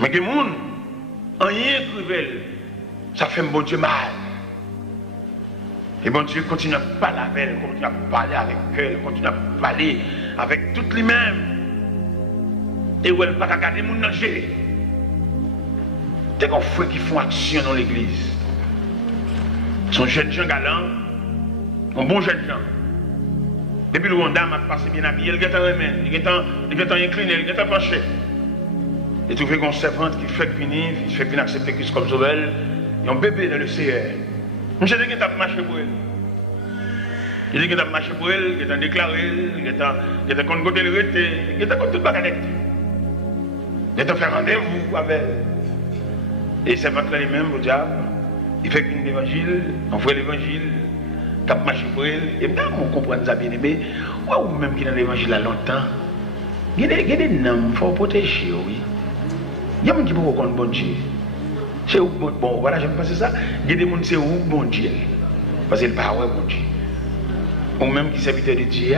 Mais que les gens, rien écrivent, ça fait un bon Dieu mal. Et bon Dieu continue à parler avec elle, continue à parler avec elle, continue à parler avec toutes les mêmes. Et où elle ne peut pas garder les gens dans le gérer. Dès qu'on fait qu'ils font action dans l'église, sont jeunes gens galants, un bon jeune gens. Depuis le Rwanda m'a passé bien habillé, il est en remède, il est en incliné, il est en penché. Et trouvé qu'on servante qui fait finir, il fait finir accepter Christ comme sauveur, il y a un bébé dans le Seigneur. Je dis qu'il a marché pour elle. Il dit qu'il a marché pour elle, qu'il a déclaré, qu'il a contre côté le rété, qu'il a contre toute bagarre. Il a fait rendez-vous avec elle. Et c'est pas les mêmes, le diable. Il fait qu'une évangile, on fait l'évangile, qui a marché pour elle. Et bien, on comprend ça bien aimé. Ou même qui est dans l'évangile à longtemps. Il y a des noms, il faut protéger, oui. Il y a des gens qui peuvent comprendre bon Dieu. C'est où bon, voilà, j'aime passer ça. Il y a des gens qui c'est où bon Dieu. Parce qu'il parle bon Dieu. Ou même qui serviteur de Dieu,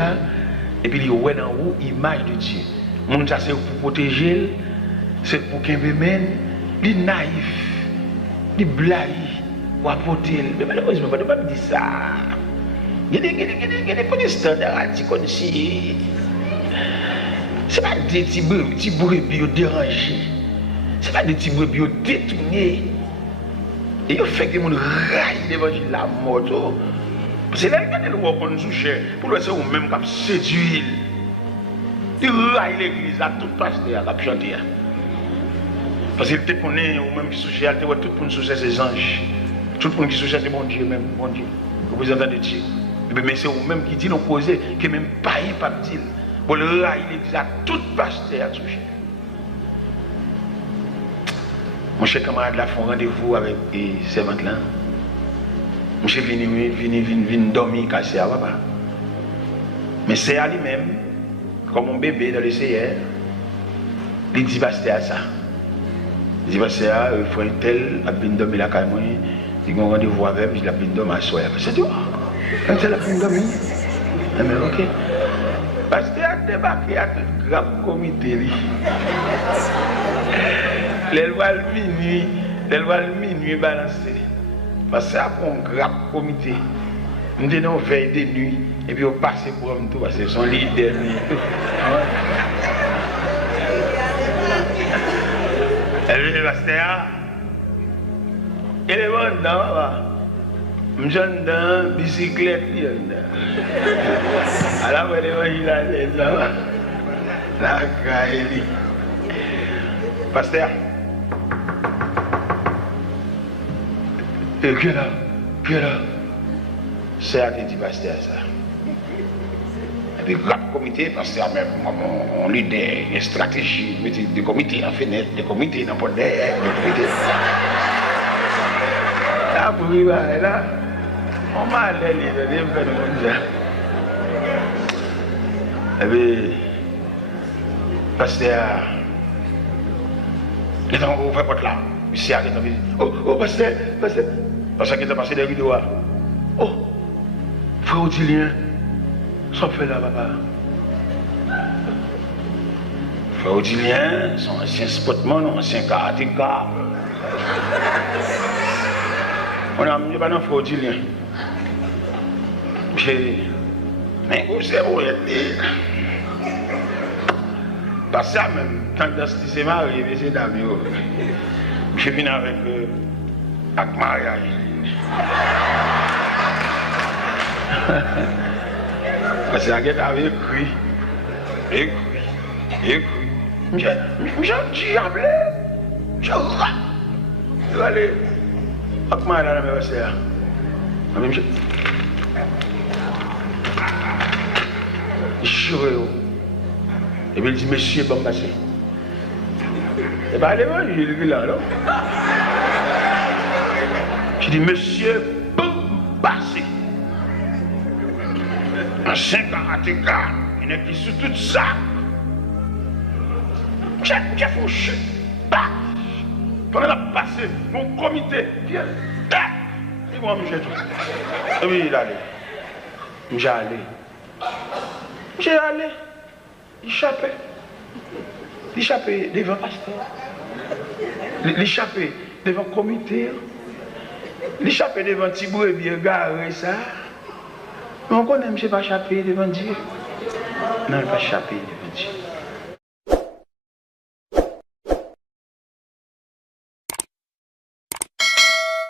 et puis il y a dans où image de Dieu. Mon ça c'est pour protéger, c'est pour qu'il mène, il est naïf, il est blague, pour apporter. Mais malheureusement, je ne peux pas dire ça. Il y a des protestants comme si. Ce n'est pas des petits brebis dérangés. Ce n'est pas des petits brebis détournés. Et il fait que les gens raillent l'évangile de la mort. C'est là qu'il y a des lois qu'on nous touche. Pour le faire, même qui séduit. Il raille l'église à tout pasteur qui a chanté. Parce qu'il te connaît, ou même qui touche, il te voit tout le monde toucher ses anges. Tout le monde qui touche, c'est bon Dieu même, bon Dieu. Représentant de Dieu. Mais c'est vous-même qui dit l'opposé, qui même pas dit. Pour le raille l'église à tout pasteur à toucher. Mon cher camarade là font rendez-vous avec les servantes là. Mon cher vient dormir cassé à papa. Mais c'est à lui-même, comme un bébé dans le Seigneur, il dit pasteur à ça. Il dit pasteur, il faut un tel, il vient dormir la caille, il a un rendez-vous avec lui, il a vient dormir à soi. C'est tout. Un tel a vient dormir. Mais ok. Pasteur a débarqué à tout grave comité. Les lois le minuit balancé. Parce que c'est un grave comité. Nous avons veille de nuit et puis on passe pour un tout parce que son leader. Elle est restée là. Elle est bonne là. Je suis dans la bicyclette. Alors, elle est là. La caille. Pasteur. Et que là, c'est à dit pasteur ça. Et puis, le comité, pasteur même, on lit des stratégies, des comités en fenêtre, des comités dans le pot derrière, des comités. Là, pour y aller là, on m'a allé les faire comme ça. Et puis, pasteur, il est en haut, fait porte là. Ici, il est oh, pasteur. Parce qu'il est passé des vidéos. Oh, frère Odilien, ça fait là, papa. Frère Odilien, son ancien spotman, ancien karatéka. On a mis pas dans frère Odilien. Mais vous savez où il est. Parce que même, quand c'est marié, c'est d'amis. Je viens avec mariage. Parce que la guette avait écrit. J'ai diable. J'ai allé. Avec mariage, la même sœur. Et puis il dit, monsieur, bon passé. Et bien, l'évangile, il est là, non? Je dis, monsieur, bon passé. Un 5 karatéka, il y en a qui sous tout ça. J'ai fauché. Pendant la passé, mon comité, viens, tac. Et moi, je tout. Et puis, il allait. J'ai allé. Il échappait devant le pasteur. L'échapper devant le comité. L'échapper devant petit brebis, garé ça. Mais on connaît, je ne sais pas échapper devant Dieu. Non, il ne pas échapper devant Dieu.